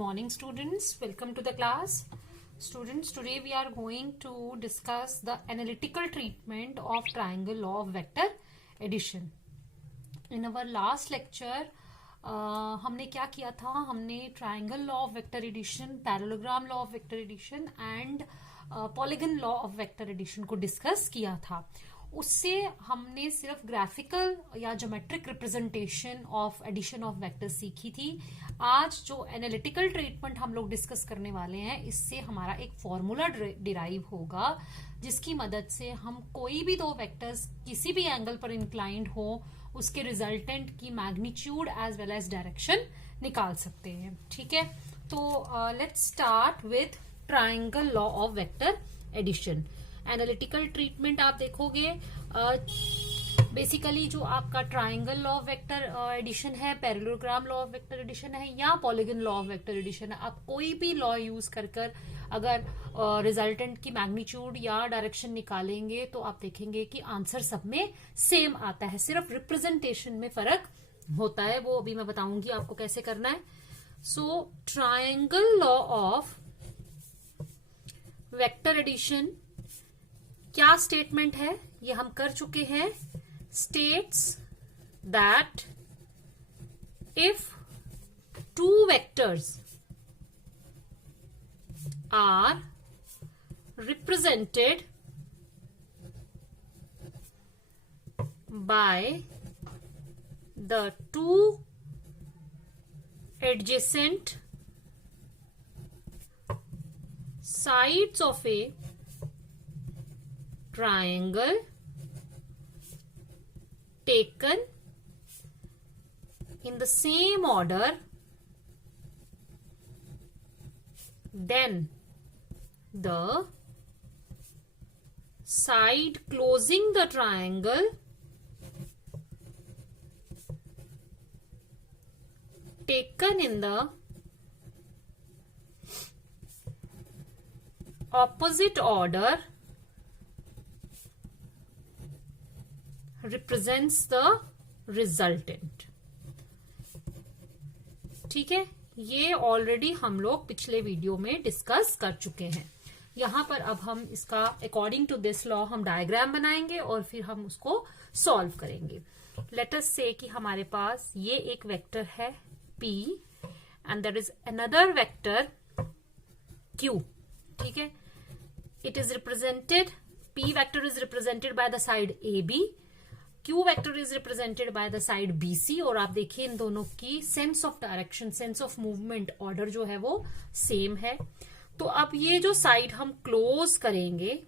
morning, students. Welcome to the class. Students, today we are going to discuss the analytical treatment of triangle law of vector addition. In our last lecture, हमने क्या किया था? हमने triangle law of vector addition, parallelogram law of vector addition and polygon law of vector addition को discuss किया था. उससे हमने सिर्फ ग्राफिकल या geometric representation of addition of vectors सीखी थी. आज जो एनालिटिकल ट्रीटमेंट हम लोग डिस्कस करने वाले हैं, इससे हमारा एक फॉर्मूला डिराइव होगा जिसकी मदद से हम कोई भी दो वेक्टर्स किसी भी एंगल पर इंक्लाइंड हो उसके रिजल्टेंट की magnitude as well as direction निकाल सकते हैं. ठीक है, तो let's start with triangle law of vector addition. Analytical treatment आप देखोगे, बेसिकली जो आपका triangle law of vector addition है, parallelogram law of vector addition है या polygon law of vector addition है, आप कोई भी लॉ यूज कर अगर रिजल्टेंट की मैग्नीट्यूड या डायरेक्शन निकालेंगे तो आप देखेंगे कि आंसर सब में सेम आता है, सिर्फ रिप्रेजेंटेशन में फर्क होता है. वो अभी मैं बताऊंगी आपको कैसे करना है. So triangle law of vector addition क्या स्टेटमेंट है, ये हम कर चुके हैं. States that if two vectors are represented by the two adjacent sides of a triangle taken in the same order, then the side closing the triangle taken in the opposite order represents the resultant. ठीक है, ये already हम लोग पिछले video में discuss कर चुके हैं. यहां पर अब हम इसका अकॉर्डिंग टू दिस लॉ हम डायग्राम बनाएंगे और फिर हम उसको सॉल्व करेंगे. लेट अस से कि हमारे पास ये एक वेक्टर है P and there is another vector Q. ठीक है, it is represented, P vector is represented by the side AB, Q vector is represented by the side BC. और आप देखिए इन दोनों की sense of direction, sense of movement, order जो है वो सेम है. तो अब ये जो साइड हम क्लोज करेंगे,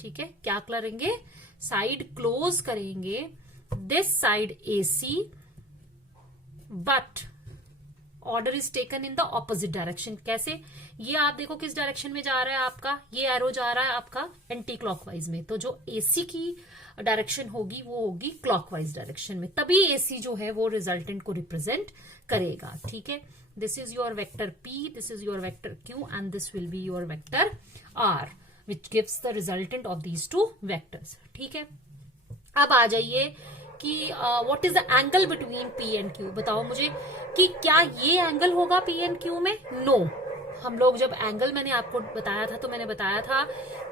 ठीक है, क्या करेंगे, साइड क्लोज करेंगे this side AC, but order is taken in the opposite direction. कैसे, ये आप देखो किस डायरेक्शन में जा रहा है आपका, ये एरो जा रहा है आपका एंटी क्लॉकवाइज में, तो जो AC की डायरेक्शन होगी वो होगी क्लॉकवाइज डायरेक्शन में, तभी AC जो है वो रिजल्टेंट को रिप्रेजेंट करेगा. ठीक है, this is your vector P, this is your vector Q and this will be your vector R which gives the resultant of these two vectors. ठीक है, अब आ जाइए कि what is the angle between P and Q. बताओ मुझे कि क्या ये एंगल होगा P एंड Q में? नो. हम लोग जब एंगल, मैंने आपको बताया था, तो मैंने बताया था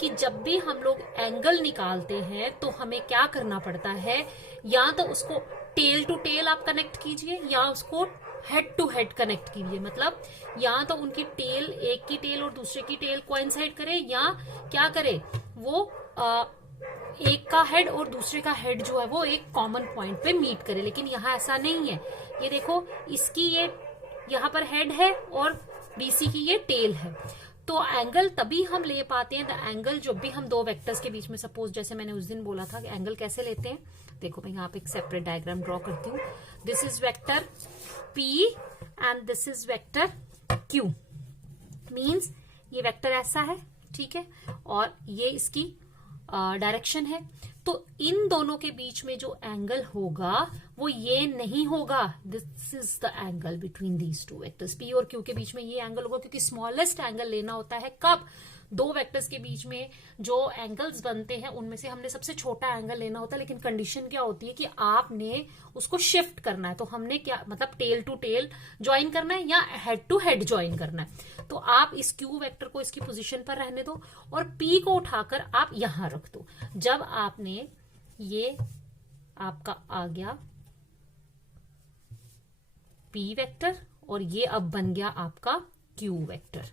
कि जब भी हम लोग एंगल निकालते हैं तो हमें क्या करना पड़ता है, या तो उसको टेल टू टेल आप कनेक्ट कीजिए या उसको हेड टू हेड कनेक्ट कीजिए. मतलब या तो उनकी टेल, एक की टेल और दूसरे की टेल कोइंसाइड करे, या क्या करे वो एक का हेड और दूसरे का हेड जो है वो एक कॉमन पॉइंट पे मीट करे. लेकिन यहाँ ऐसा नहीं है. ये देखो, इसकी ये यहाँ पर हेड है और BC की ये टेल है. तो एंगल तभी हम ले पाते हैं, द एंगल जब भी हम दो वेक्टर्स के बीच में, सपोज जैसे मैंने उस दिन बोला था कि एंगल कैसे लेते हैं. देखो मैं यहाँ पे एक सेपरेट डायग्राम ड्रॉ करती हूँ. This is vector P and this is vector Q. Means ये वेक्टर ऐसा है, ठीक है, और ये इसकी डायरेक्शन है. तो इन दोनों के बीच में जो एंगल होगा वो ये नहीं होगा. This is the angle between these two vectors. P और Q के बीच में ये एंगल होगा, क्योंकि स्मॉलेस्ट एंगल लेना होता है कब, दो वेक्टर्स के बीच में जो एंगल्स बनते हैं उनमें से हमने सबसे छोटा एंगल लेना होता है, लेकिन कंडीशन क्या होती है कि आपने उसको शिफ्ट करना है। तो हमने क्या मतलब टेल टू टेल ज्वाइन करना है या हेड टू हेड ज्वाइन करना है। तो आप इस क्यू वेक्टर को इसकी पोजीशन पर रहने दो और पी को उठाकर आप यहां रख दो। जब आपने ये आपका आ गया पी वेक्टर और ये अब बन गया आपका क्यू वेक्टर,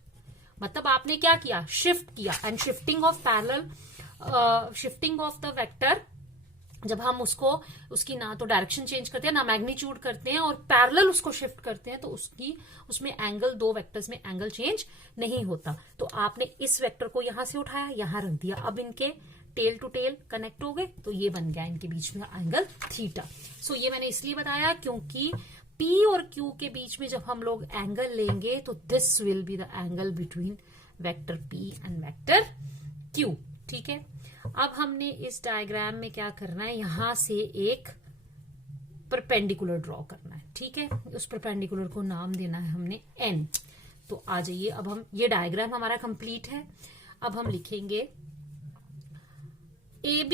मतलब आपने क्या किया, शिफ्ट किया। And shifting of parallel shifting of the vector, जब हम उसकी ना तो डायरेक्शन चेंज करते हैं ना मैग्नीट्यूड करते हैं और पैरेलल उसको शिफ्ट करते हैं, तो उसमें एंगल, दो वेक्टर्स में एंगल चेंज नहीं होता। तो आपने इस वेक्टर को यहां से उठाया, यहां रख दिया, अब इनके टेल टू टेल कनेक्ट हो गए, तो ये बन गया इनके बीच में एंगल थीटा। सो ये मैंने इसलिए बताया क्योंकि P और Q के बीच में जब हम लोग एंगल लेंगे तो this will be the angle between vector P and vector Q। ठीक है, अब हमने इस डायग्राम में क्या करना है, यहां से एक परपेंडिकुलर ड्रॉ करना है। ठीक है, उस परपेंडिकुलर को नाम देना है हमने N। तो आ जाइए, अब हम ये डायग्राम हमारा कंप्लीट है। अब हम लिखेंगे AB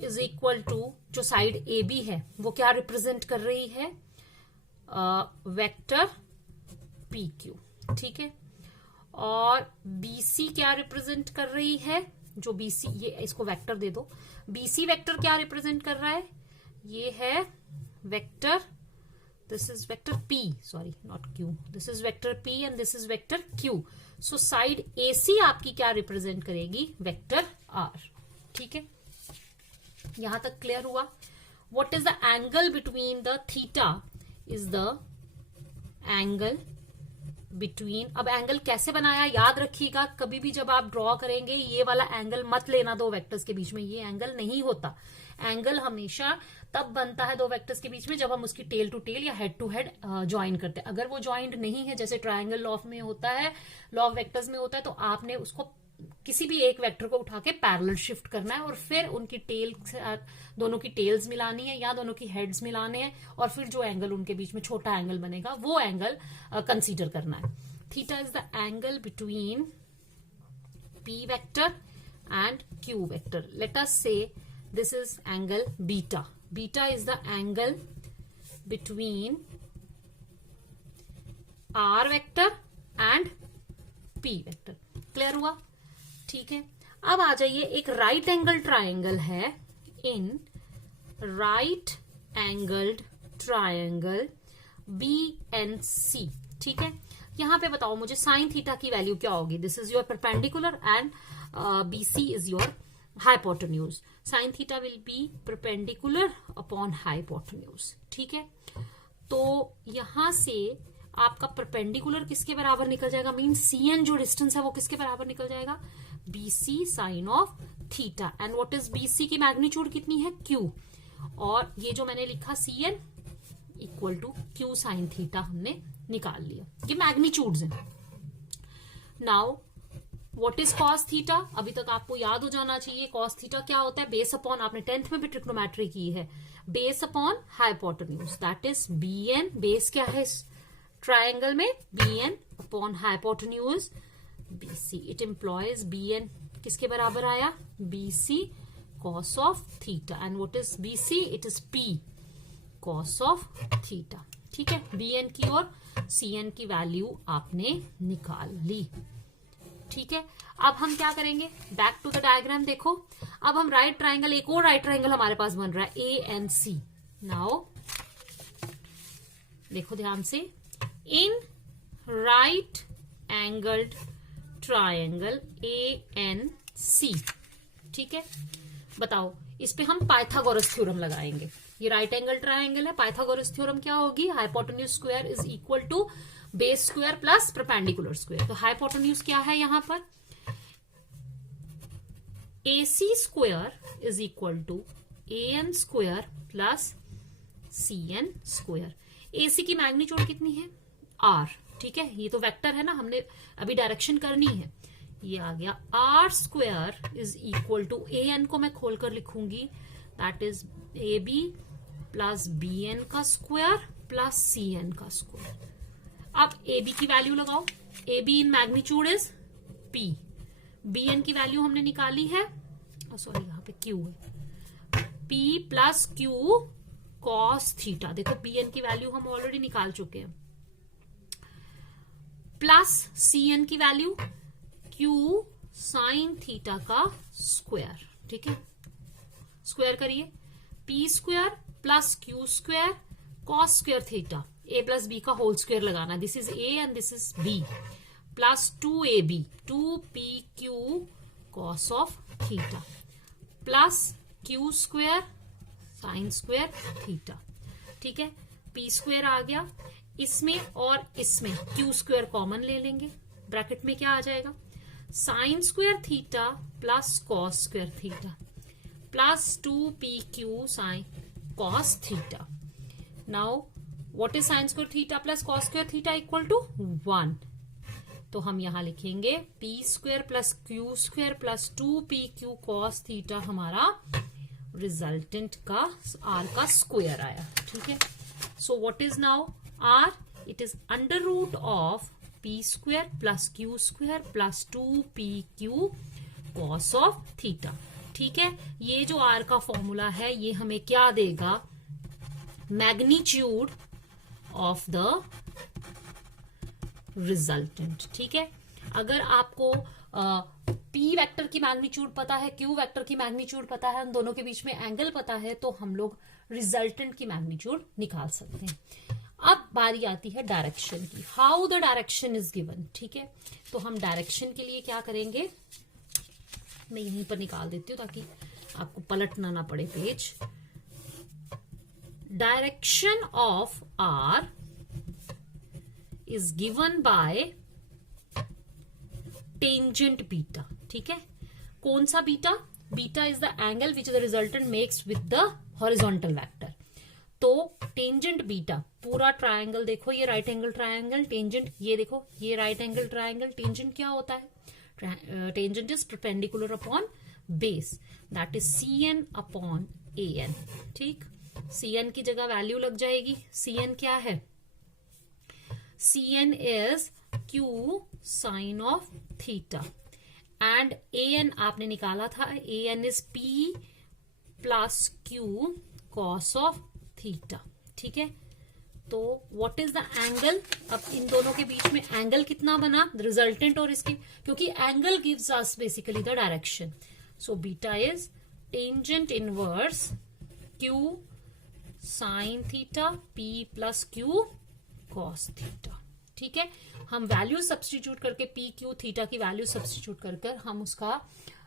इज इक्वल टू, जो साइड AB है वो क्या रिप्रेजेंट कर रही है, वेक्टर PQ। ठीक है, और BC क्या रिप्रेजेंट कर रही है, जो BC, ये इसको वेक्टर दे दो, BC वेक्टर क्या रिप्रेजेंट कर रहा है, ये है vector, this is vector P, sorry not Q, this is vector P and this is vector Q। So side AC आपकी क्या रिप्रेजेंट करेगी, वेक्टर R। ठीक है, यहां तक क्लियर हुआ। What is the angle between the theta is the angle between, अब angle कैसे बनाया याद रखिएगा, कभी भी जब आप ड्रॉ करेंगे ये वाला एंगल मत लेना दो वेक्टर्स के बीच में, ये एंगल नहीं होता। एंगल हमेशा तब बनता है दो वेक्टर्स के बीच में जब हम उसकी टेल टू टेल या हेड टू हेड ज्वाइन करते हैं। अगर वो ज्वाइंट नहीं है, जैसे ट्राइंगल लॉ में होता है, लॉ ऑफ वेक्टर्स में होता है, तो आपने उसको किसी भी एक वेक्टर को उठा के पैरेलल शिफ्ट करना है और फिर उनकी टेल, दोनों की टेल्स मिलानी है या दोनों की हेड्स मिलाने हैं, और फिर जो एंगल उनके बीच में छोटा एंगल बनेगा वो एंगल कंसीडर करना है। Theta is the angle between P vector and Q vector. Let us say this is angle beta. Beta is the angle between R vector and P vector. Clear हुआ? ठीक है, अब आ जाइए, एक राइट एंगल ट्राइंगल है, in right angled triangle BNC। ठीक है, यहां पे बताओ मुझे साइन थीटा की वैल्यू क्या होगी। This is your perpendicular and BC is your hypotenuse. Sine theta will be perpendicular upon hypotenuse. ठीक है, तो यहां से आपका परपेंडिकुलर किसके बराबर निकल जाएगा, मीन CN जो डिस्टेंस है वो किसके बराबर निकल जाएगा, BC sine of theta. And what is BC की मैग्नीट्यूड कितनी है, Q, और ये जो मैंने लिखा CN equal to Q sine theta हमने निकाल लिया, ये मैग्नीट्यूड्स हैं। Now what is cos theta, अभी तक आपको याद हो जाना चाहिए कॉस थीटा क्या होता है, बेस अपॉन, आपने 10th में भी ट्रिग्नोमेट्री की है, base upon hypotenuse, that is BN। Base क्या है इस ट्राइंगल में, BN upon hypotenuse BC। It employees BN किसके बराबर आया, BC cos of theta. And what is BC, it is P cos of theta. ठीक है, BN की और CN की वैल्यू आपने निकाल ली। ठीक है, अब हम क्या करेंगे, बैक टू द डायग्राम। देखो, अब हम राइट ट्राइंगल, एक और राइट ट्राइंगल हमारे पास बन रहा है ANC। नाउ देखो ध्यान से, in right angled triangle ANC। ठीक है, बताओ इस पे हम पाइथागोरस थ्योरम लगाएंगे। ये राइट एंगल ट्राइंगल है, पाइथागोरस थ्योरम क्या होगी, hypotenuse square is equal to base square plus perpendicular square. तो हाइपोटेन्यूज क्या है यहां पर, AC square is equal to AN square plus CN square. AC की मैग्नीट्यूड कितनी है, R। ठीक है, ये तो वेक्टर है ना, हमने अभी डायरेक्शन करनी है। ये आ गया R square is equal to, AN को मैं खोलकर लिखूंगी, that is AB plus BN का स्क्वायर प्लस CN का स्क्वायर। अब AB की वैल्यू लगाओ, AB in magnitude is P, B N की वैल्यू हमने निकाली है, सॉरी यहाँ पे क्यू है, P plus Q cos theta, देखो बी एन की वैल्यू हम ऑलरेडी निकाल चुके हैं, प्लस सी एन की वैल्यू क्यू साइन थीटा का स्क्वायर, ठीक है, स्क्वायर करिए, P square plus Q square cos square theta, A plus B का होल स्क्वायर लगाना, this is A and this is B, plus 2ab 2pq cos of theta, plus Q square sine square theta, ठीक है, P square आ गया, इसमें और इसमें Q square common ले लेंगे, ब्रैकेट में क्या आ जाएगा, sine square theta plus cos square theta plus 2pq sine cos theta. Now what is sine square theta plus cos square theta equal to 1, तो हम यहां लिखेंगे P square plus Q square plus 2pq cos theta, हमारा resultant का R का square आया, ठीक है। So what is now R, it is under root of P square plus Q square plus 2pq cos of theta, ठीक है। ये जो आर का फॉर्मूला है ये हमें क्या देगा, मैग्नीट्यूड ऑफ द रिजल्टेंट, ठीक है। अगर आपको पी वेक्टर की मैग्नीट्यूड पता है, क्यू वेक्टर की मैग्नीट्यूड पता है, उन दोनों के बीच में एंगल पता है, तो हम लोग रिजल्टेंट की मैग्नीट्यूड निकाल सकते हैं। अब बारी आती है डायरेक्शन की, how the direction is given, ठीक है। तो हम डायरेक्शन के लिए क्या करेंगे, मैं यहीं पर निकाल देती हूँ ताकि आपको पलटना ना पड़े page. Direction of R is given by tangent beta, ठीक है। कौन सा beta, beta is the angle which the resultant makes with the horizontal vector. तो टेंजेंट बीटा, पूरा ट्रायंगल देखो, ये राइट एंगल ट्रायंगल, टेंजेंट ये देखो, ये राइट एंगल ट्रायंगल, टेंजेंट क्या होता है, tangent is perpendicular upon base, that is cn upon an, ठीक। cn की जगह वैल्यू लग जाएगी, cn क्या है, cn is q sine of theta and an आपने निकाला था, an is p plus q cos of theta, ठीक है। तो व्हाट इज द एंगल, अब इन दोनों के बीच में एंगल कितना बना, रिजल्टेंट और इसके, क्योंकि angle gives us basically the direction, so beta is tangent inverse q sine theta p plus q cos theta, ठीक है। हम वैल्यू सब्स्टिट्यूट करके p q थीटा की वैल्यू सब्स्टिट्यूट कर हम उसका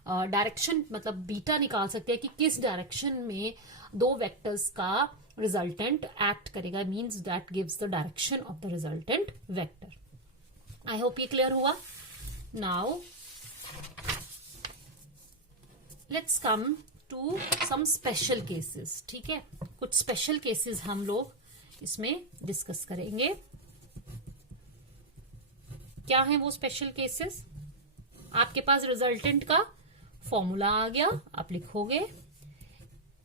डायरेक्शन मतलब बीटा निकाल सकते हैं कि किस डायरेक्शन में दो वेक्टर्स का रिजल्टेंट एक्ट करेगा, means that gives the direction of the resultant vector. I hope ये क्लियर हुआ। Now let's come to some special cases, ठीक है। कुछ स्पेशल केसेस हम लोग इसमें डिस्कस करेंगे। क्या है वो स्पेशल केसेस, आपके पास रिजल्टेंट का फॉर्मूला आ गया, आप लिखोगे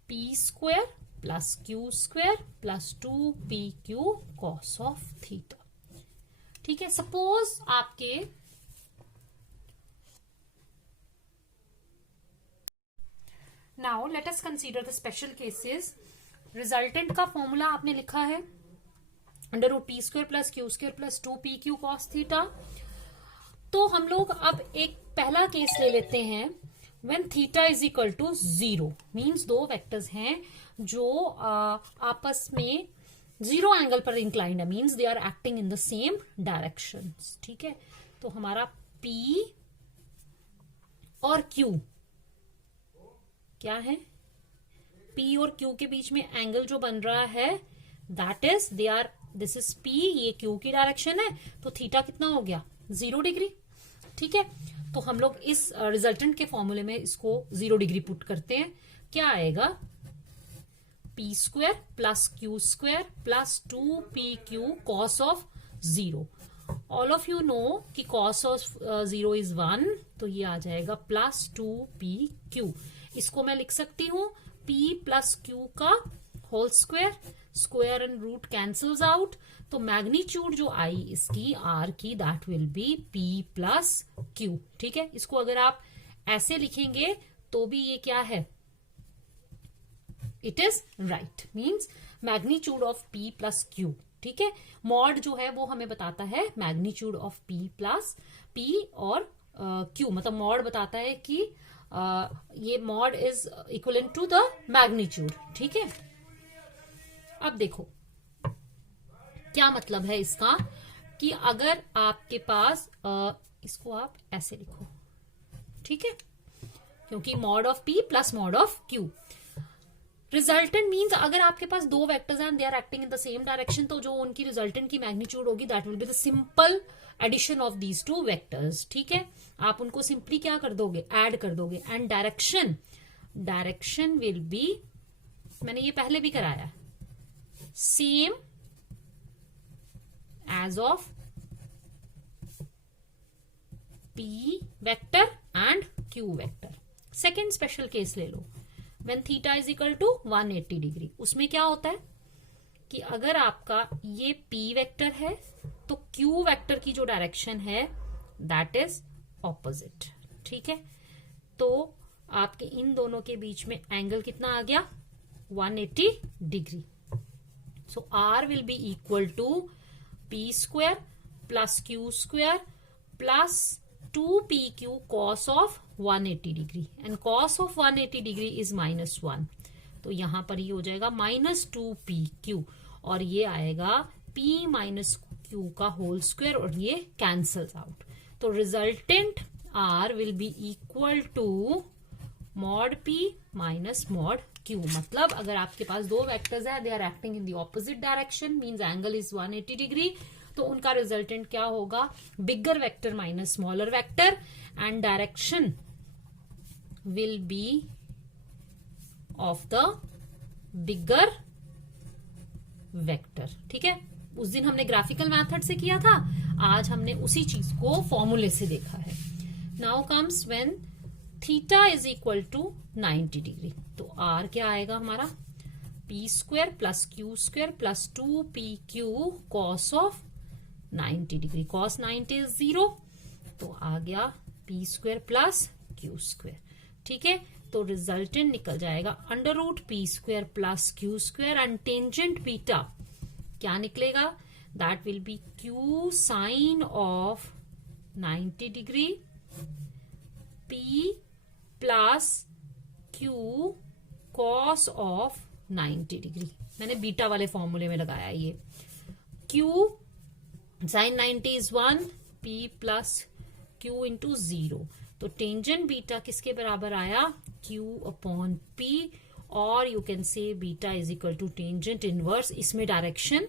P square plus Q square plus 2pq cos of theta, ठीक है। सपोज आपके now let us consider the special cases. Resultant का फॉर्मूला आपने लिखा है under root P square plus Q square plus 2pq cos theta. तो हम लोग अब एक पहला केस ले लेते हैं, when theta is equal to 0, means दो वेक्टर्स हैं जो आपस में 0 एंगल पर इंक्लाइंड है, means they are acting in the same direction, ठीक है। तो हमारा P और Q क्या है, P और Q के बीच में एंगल जो बन रहा है that is they are, this is P, ये Q की डायरेक्शन है, तो थीटा कितना हो गया 0 डिग्री, ठीक है। तो हम लोग इस रिजल्टेंट के फॉर्मूले में इसको 0 डिग्री पुट करते हैं, क्या आएगा P square plus Q square plus 2pq cos of 0। All of you know कि कॉस ऑफ 0 इज 1, तो ये आ जाएगा प्लस 2pq। इसको मैं लिख सकती हूँ p प्लस q का whole square square and root cancels out, तो मैग्नीट्यूड जो आई इसकी आर की that will be P plus Q। ठीक है, इसको अगर आप ऐसे लिखेंगे तो भी ये क्या है, it is right, means magnitude of P plus Q। ठीक है, मॉड जो है वो हमें बताता है magnitude of P plus P और Q, मतलब मॉड बताता है कि ये mod is equivalent to the magnitude. ठीक है, अब देखो क्या मतलब है इसका, कि अगर आपके पास इसको आप ऐसे लिखो, ठीक है, क्योंकि mod of P plus mod of Q। Resultant means अगर आपके पास दो वेक्टर्स हैं, they are acting in the same direction, तो जो उनकी रिजल्टेंट की मैग्नीट्यूड होगी that will be the simple addition of these two vectors. ठीक है, आप उनको सिंपली क्या कर दोगे, ऐड कर दोगे। एंड डायरेक्शन विल बी, मैंने ये पहले भी कराया, same as of P vector and Q vector. Second special case ले लो, when theta is equal to 180 degree. उसमें क्या होता है कि अगर आपका ये P वेक्टर है तो Q वेक्टर की जो डायरेक्शन है दैट इज ऑपोजिट। ठीक है, तो आपके इन दोनों के बीच में एंगल कितना आ गया, 180 degree. So R will be equal to P square plus Q square plus 2PQ cos of 180 degree, and cos of 180 degree is -1, तो यहां पर ये हो जाएगा -2PQ, और ये आएगा P माइनस Q का होल स्क्वायर, और ये कैंसल्स आउट। तो resultant R will be equal to mod P minus mod Q। मतलब अगर आपके पास दो वेक्टर्स है, they are acting in the opposite direction, means angle is 180 degree, तो उनका रिजल्टेंट क्या होगा, bigger vector minus smaller vector, and direction will be of the bigger vector. ठीक है, उस दिन हमने ग्राफिकल मेथड से किया था, आज हमने उसी चीज को फॉर्मूले से देखा है। Now comes when theta is equal to 90 degree, तो आर क्या आएगा हमारा, P square plus Q square plus 2PQ cos of 90 degree. cos 90 is 0, तो आ गया P square plus Q square. ठीक है, तो रिजल्टेंट निकल जाएगा under root P square plus Q square, and tangent beta क्या निकलेगा, that will be Q sine of 90 degree P plus Q cos of 90 degree. मैंने बीटा वाले फॉर्मूले में लगाया ये, Q sine 90 is 1, P plus Q into 0, तो tangent beta किसके बराबर आया, Q अपॉन P, और you can say beta is equal to tangent inverse. इसमें डायरेक्शन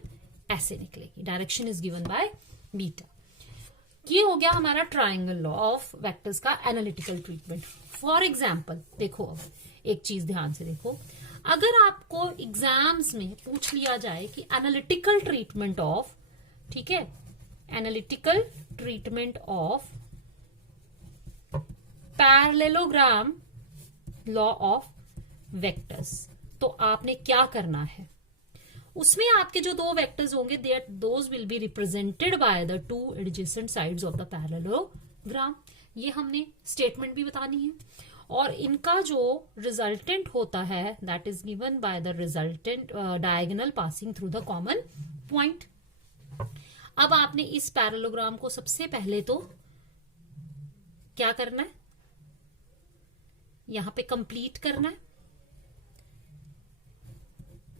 ऐसे निकलेगी, direction is given by beta. ये हो गया हमारा ट्राइंगल लॉ ऑफ वेक्टर्स का एनालिटिकल ट्रीटमेंट। फॉर एग्जाम्पल देखो, अब एक चीज ध्यान से देखो, अगर आपको एग्जाम्स में पूछ लिया जाए कि एनालिटिकल ट्रीटमेंट ऑफ, ठीक है, analytical treatment of parallelogram law of vectors, तो आपने क्या करना है, उसमें आपके जो दो वेक्टर्स होंगे those will be represented by the two adjacent sides of the parallelogram. ये हमने स्टेटमेंट भी बतानी है, और इनका जो रिजल्टेंट होता है that is given by the resultant diagonal passing through the common point. अब आपने इस पैरेललोग्राम को सबसे पहले तो क्या करना है, यहां पे कंप्लीट करना है।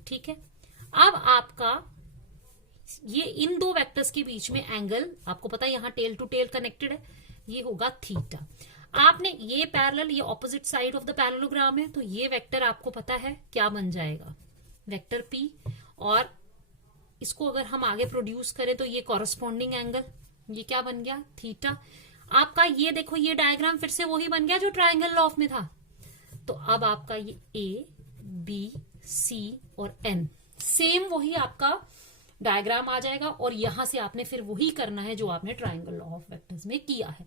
ठीक है, अब आपका ये इन दो वेक्टर्स के बीच में एंगल, आपको पता है यहां टेल टू टेल कनेक्टेड है, ये होगा थीटा। आपने ये पैरेलल, ये opposite side of the parallelogram है, तो ये वेक्टर आपको पता है क्या बन जाएगा, वेक्टर P, और इसको अगर हम आगे प्रोड्यूस करें तो ये कॉरस्पॉन्डिंग एंगल, ये क्या बन गया, थीटा। आपका ये देखो, ये डायग्राम फिर से वही बन गया जो ट्राइंगल लॉ में था। तो अब आपका ये A, B, C और N सेम वही आपका डायग्राम आ जाएगा, और यहां से आपने फिर वही करना है जो आपने ट्राइंगल लॉ ऑफ वेक्टर्स में किया है।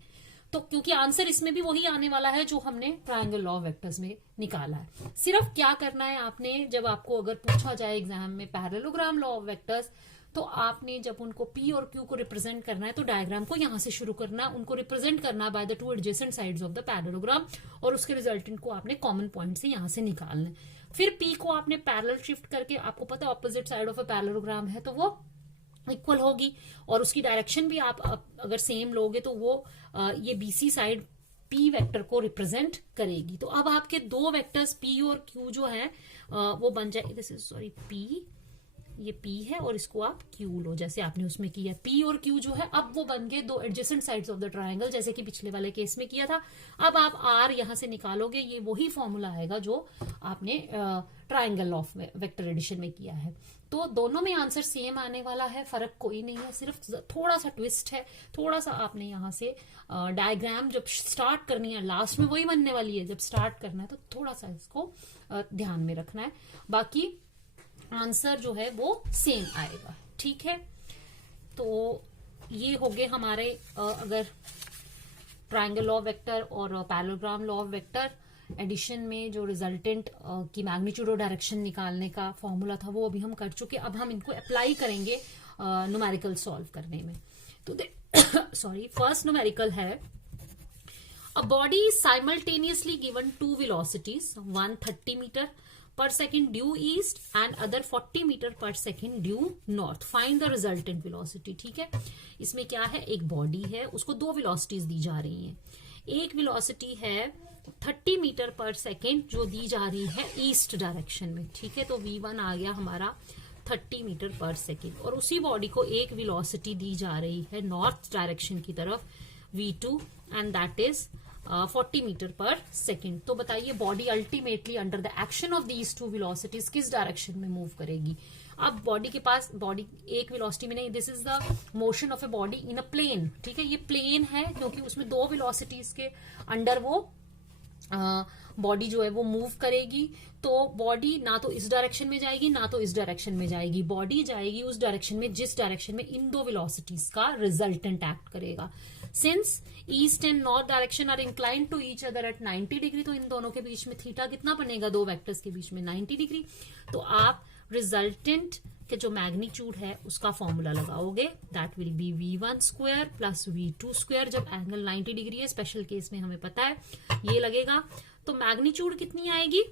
तो क्योंकि आंसर इसमें भी वही आने वाला है जो हमने ट्रायंगल लॉ ऑफ वेक्टर्स में निकाला है। सिर्फ क्या करना है आपने, जब आपको अगर पूछा जाए एग्जाम में पैरेललोग्राम लॉ ऑफ वेक्टर्स, तो आपने जब उनको P और Q को रिप्रेजेंट करना है तो डायग्राम को यहां से शुरू करना, उनको रिप्रेजेंट करना by the two adjacent sides of the parallelogram, और उसके रिजल्टेंट को आपने कॉमन पॉइंट से यहां से निकालना है। फिर P को आपने पैरेलल शिफ्ट करके, आपको पता है opposite side of a parallelogram है तो वो इक्वल होगी, और उसकी डायरेक्शन भी आप अगर सेम लोगे तो वो ये BC साइड P वेक्टर को रिप्रेजेंट करेगी। तो अब आपके दो वेक्टर्स P और Q जो है वो बन जाए, दिस इज सॉरी P, ये P है और इसको आप Q लो जैसे आपने उसमें किया। P और Q जो है अब वो बन गए दो adjacent sides of the triangle, जैसे कि पिछले वाले केस में किया था। अब आप R यहां से निकालोगे, ये वही फॉर्मूला आएगा जो आपने ट्रायंगल ऑफ वेक्टर एडिशन में किया है। तो दोनों में आंसर सेम आने वाला है, फर्क कोई नहीं है, सिर्फ थोड़ा सा ट्विस्ट है, थोड़ा सा आपने यहां से डायग्राम जब स्टार्ट करनी है, लास्ट में वही बनने वाली है, जब स्टार्ट करना है तो थोड़ा सा इसको ध्यान में रखना है, बाकी आंसर जो है वो सेम आएगा। ठीक है, तो ये हो गए हमारे अगर ट्रायंगल लॉ ऑफ वेक्टर और parallelogram law of vector addition में जो रिजल्टेंट की मैग्नीट्यूड और डायरेक्शन निकालने का फॉर्मूला था वो अभी हम कर चुके। अब हम इनको अप्लाई करेंगे न्यूमेरिकल सॉल्व करने में। तो सॉरी, फर्स्ट न्यूमेरिकल है, a body is simultaneously given two velocities, one 30 metre per second due east and other 40 metre per second due north. Find the resultant velocity. ठीक है, इसमें क्या है, एक बॉडी है, उसको दो वेलोसिटीज दी जा रही हैं। एक वेलोसिटी है 30 मीटर पर सेकेंड जो दी जा रही है ईस्ट डायरेक्शन में। ठीक है, तो V1 आ गया हमारा 30 मीटर पर सेकेंड, और उसी बॉडी को एक वेलोसिटी दी जा रही है नॉर्थ डायरेक्शन की तरफ V2 and that is 40 metre per second. तो बताइए body ultimately under the action of these two velocities किस डायरेक्शन में मूव करेगी। अब बॉडी के पास, बॉडी एक वेलोसिटी में नहीं, this is the motion of a body in a plane. ठीक है, ये प्लेन है क्योंकि उसमें दो वेलोसिटीज के अंडर वो बॉडी जो है वो मूव करेगी। तो बॉडी ना तो इस डायरेक्शन में जाएगी ना तो इस डायरेक्शन में जाएगी, बॉडी जाएगी उस डायरेक्शन में जिस डायरेक्शन में इन दो वेलोसिटीज का रिजल्टेंट एक्ट करेगा। Since east and north direction are inclined to each other at 90 degree, तो इन दोनों के बीच में थीटा कितना बनेगा, दो वेक्टर्स के बीच में 90 डिग्री। तो आप रिजल्टेंट के जो मैग्नीट्यूड है उसका फॉर्मूला लगाओगे, that will B V1 square plus V2 square. जब एंगल 90 डिग्री है, स्पेशल केस में हमें पता है ये लगेगा, तो मैग्नीट्यूड कितनी आएगी,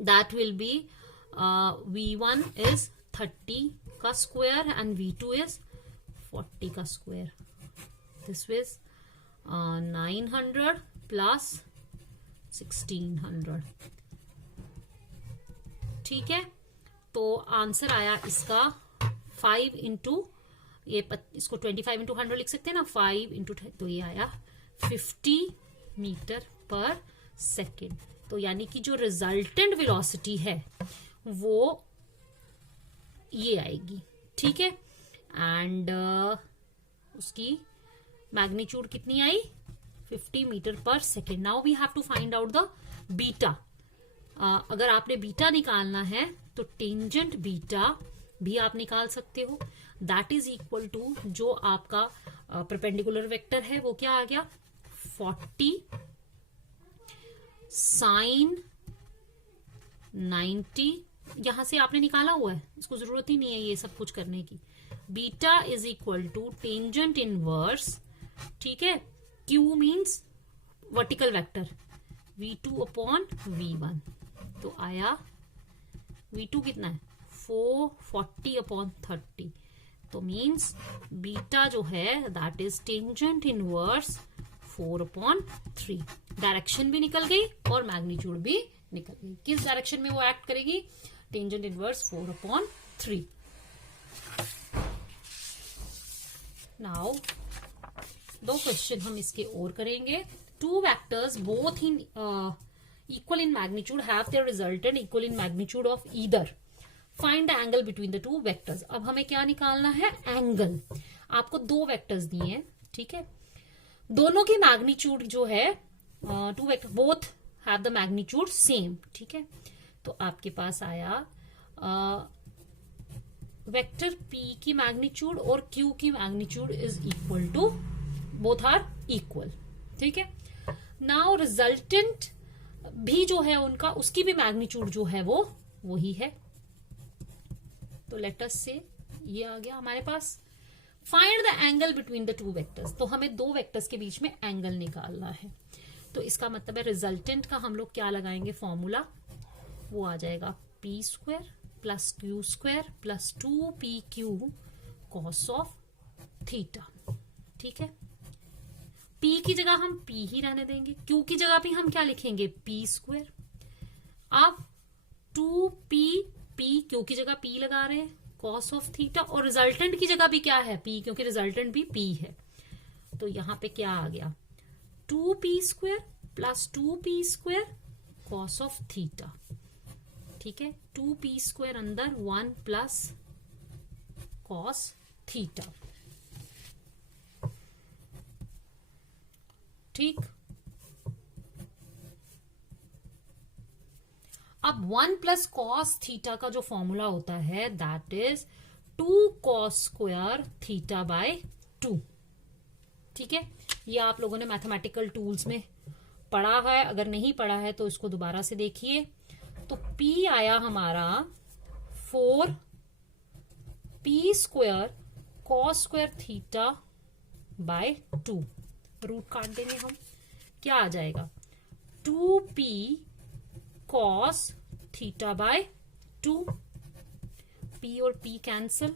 that will B V1 is 30 का स्क्वायर एंड V2 इज 40 का स्क्वायर। This is 900 plus 1600। ठीक है, तो आंसर आया इसका 5 इंटू इसको 25 इंटू 100 लिख सकते हैं ना, 5 इंटू, तो ये आया 50 मीटर पर सेकेंड। तो यानी कि जो रिजल्टेंट वेलोसिटी है वो ये आएगी। ठीक है, एंड उसकी मैग्नीट्यूड कितनी आई, 50 metre per second. Now we have to find out the beta. अगर आपने बीटा निकालना है तो टेंजेंट बीटा भी आप निकाल सकते हो, दैट इज इक्वल टू जो आपका परपेंडिकुलर वेक्टर है वो क्या आ गया, 40 साइन 90। यहां से आपने निकाला हुआ है, इसको जरूरत ही नहीं है ये सब कुछ करने की। Beta is equal to tangent inverse, ठीक है, Q means vertical vector, V2 upon V1। तो आया V2 कितना है, 440 अपॉन 30। तो मीन्स बीटा जो है that is tangent inverse 4 upon 3। Direction भी निकल गई और मैग्नीट्यूड भी निकल गई। किस डायरेक्शन में वो एक्ट करेगी, टेंजेंट इनवर्स 4 अपॉन 3। नाउ दो क्वेश्चन हम इसके और करेंगे। Two vectors both in equal in magnitude have their resultant equal in magnitude of either. Find the angle between the two vectors. अब हमें क्या निकालना है, एंगल। आपको दो वेक्टर्स दिए हैं, ठीक है, दोनों की मैग्नीट्यूड जो है, two vector both have the magnitude same. ठीक है, तो आपके पास आया वेक्टर P की मैग्नीट्यूड और Q की magnitude is equal to, both are equal. ठीक है। नाउ रिजल्टेंट भी जो है उनका, उसकी भी मैग्नीट्यूड जो है वो वही है। तो लेट अस से ये आ गया हमारे पास। Find the angle between the two vectors, तो हमें दो वेक्टर्स के बीच में एंगल निकालना है। तो इसका मतलब है रिजल्टेंट का हम लोग क्या लगाएंगे फॉर्मूला, वो आ जाएगा P square plus Q square plus 2pq cos of theta. ठीक है, P की जगह हम P ही रहने देंगे, Q की जगह भी हम क्या लिखेंगे P स्क्वायर। अब 2p Q की जगह P लगा रहे हैं कॉस ऑफ थीटा, और रिजल्टेंट की जगह भी क्या है P, क्योंकि रिजल्टेंट भी P है। तो यहां पे क्या आ गया 2p square plus 2p square cos of theta. ठीक है, 2p स्क्वायर अंदर 1 प्लस कॉस थीटा। ठीक, अब 1 प्लस कॉस थीटा का जो फॉर्मूला होता है that is 2 cos square theta by 2। ठीक है, ये आप लोगों ने मैथमेटिकल टूल्स में पढ़ा है, अगर नहीं पढ़ा है तो इसको दोबारा से देखिए। तो P आया हमारा 4p square cos square theta by 2। Root काट देंगे हम, क्या आ जाएगा 2p cos theta by 2। p और p कैंसिल,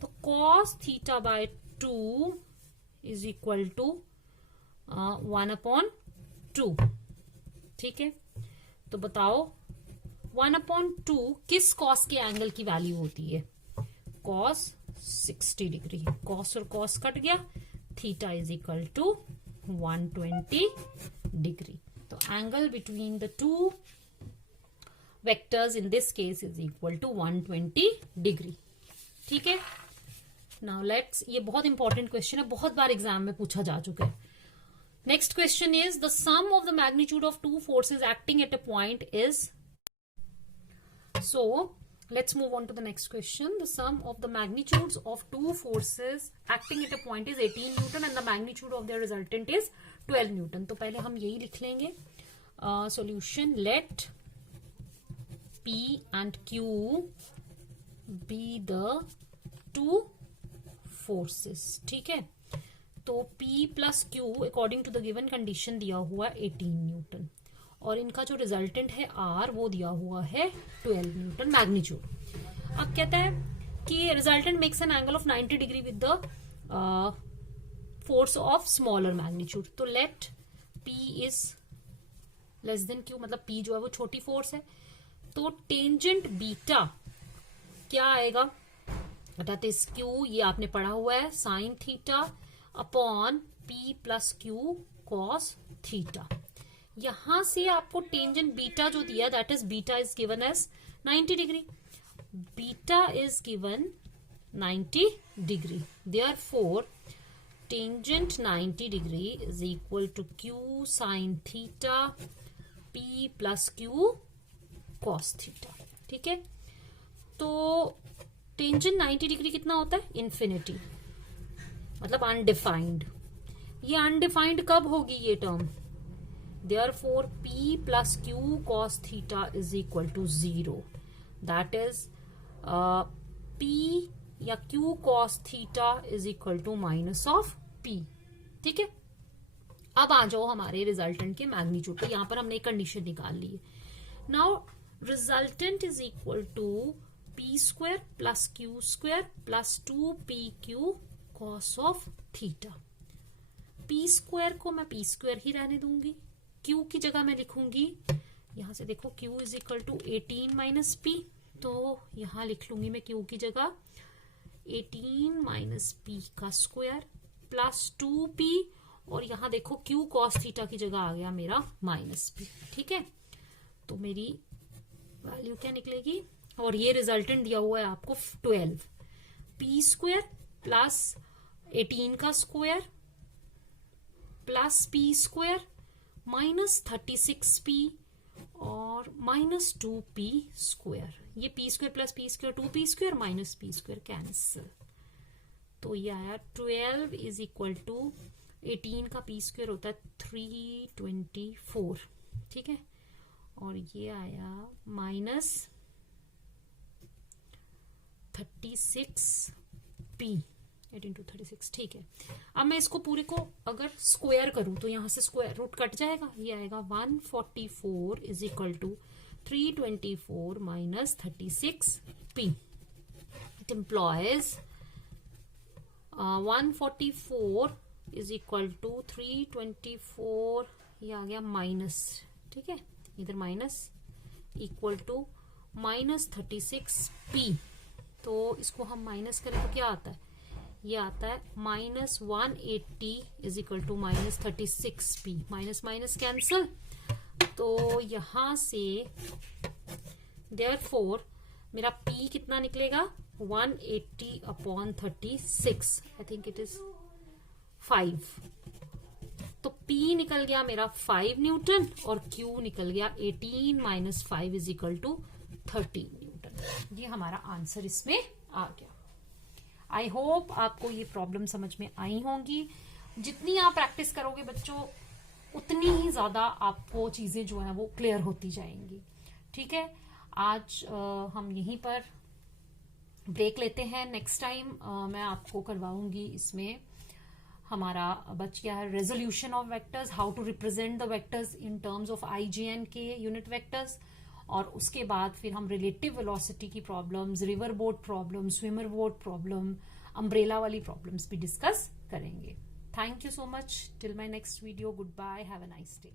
तो cos theta by 2 is equal to 1/2। ठीक है, तो बताओ 1/2 किस कॉस के एंगल की वैल्यू होती है, कॉस 60 डिग्री। कॉस और कॉस कट गया, theta is equal to 120 degree. तो angle between the two vectors in this case is equal to 120 degree. ठीक है, नाउ लेट्स, ये बहुत इंपॉर्टेंट क्वेश्चन है, बहुत बार एग्जाम में पूछा जा चुका है। Next question is the sum of the magnitude of two forces acting at a point is. So let's move on to the next question. The sum of the magnitudes of two forces acting at a point is 18 Newton and the magnitude of their resultant is 12 Newton. तो पहले हम यही लिख लेंगे solution. Let P and Q be the two forces. ठीक है, तो P plus Q according to the given condition दिया हुआ 18 न्यूटन, और इनका जो रिजल्टेंट है R वो दिया हुआ है 12 न्यूटन मैग्नीट्यूड। अब कहता है कि resultant makes an angle of 90 degree with the force of smaller magnitude. तो let P is less than Q, मतलब P जो है वो छोटी फोर्स है, तो टेंजेंट बीटा क्या आएगा, दैट इज Q, ये आपने पढ़ा हुआ है, sine theta upon P plus Q cos theta. यहां से आपको टेंजेंट बीटा जो दिया that is beta is given as 90 degree. Beta is given 90 degree, therefore tangent 90 degree is equal to Q sine theta P plus Q cos theta. ठीक है, तो tangent 90 degree कितना होता है, इन्फिनिटी, मतलब अनडिफाइंड। ये अनडिफाइंड कब होगी ये term, therefore P plus Q cos theta is equal to 0. That is P या Q cos theta is equal to minus of P. ठीक है, अब आ जाओ हमारे रिजल्टेंट के मैग्नीट्यूड पे। यहां पर हमने एक कंडीशन निकाल ली है। Now resultant is equal to P square plus Q square plus 2pq cos of theta. P square को मैं P स्क्वायर ही रहने दूंगी, Q की जगह मैं लिखूंगी, यहां से देखो Q is equal to 18 minus P, तो यहां लिख लूंगी मैं Q की जगह 18 माइनस P का स्क्वायर प्लस 2P, और यहां देखो Q cos थीटा की जगह आ गया मेरा माइनस P। ठीक है, तो मेरी वैल्यू क्या निकलेगी, और ये रिजल्टेंट दिया हुआ है आपको 12 P स्क्वायर प्लस 18 का square plus P square minus 36p और माइनस 2p स्क्वायर। ये p square plus p square 2p square minus p square cancel, तो ये आया 12 इज इक्वल टू 18 का पी स्क्वायर होता है 324, ठीक है, और ये आया माइनस 36 पी, 18 to 36, ठीक है। अब मैं इसको पूरे को अगर स्क्वायर करूं तो यहां से स्क्वायर रूट कट जाएगा, ये आएगा 144 is equal to 324 minus 36 P. It implies 144 is equal to 324, ये आ गया माइनस, ठीक है, इधर minus equal to minus 36 P. तो इसको हम माइनस करें तो क्या आता है, ये आता है minus 180 is equal to minus 36 P. Minus minus cancel, तो यहां से देयरफॉर मेरा पी कितना निकलेगा 180 upon 36, I think it is 5। तो P निकल गया मेरा 5 न्यूटन और Q निकल गया 18 minus 5 is equal to 13 newton. ये हमारा आंसर इसमें आ गया। आई होप आपको ये प्रॉब्लम समझ में आई होंगी। जितनी आप प्रैक्टिस करोगे बच्चों उतनी ही ज्यादा आपको चीजें जो है वो क्लियर होती जाएंगी, ठीक है। आज हम यहीं पर ब्रेक लेते हैं। नेक्स्ट टाइम मैं आपको करवाऊंगी, इसमें हमारा बच गया है resolution of vectors, how to represent the vectors in terms of IJN के यूनिट वेक्टर्स, और उसके बाद फिर हम रिलेटिव वेलोसिटी की problems, river boat problem, swimmer boat problem, umbrella वाली प्रॉब्लम्स भी डिस्कस करेंगे। Thank you so much. Till my next video, goodbye, have a nice day.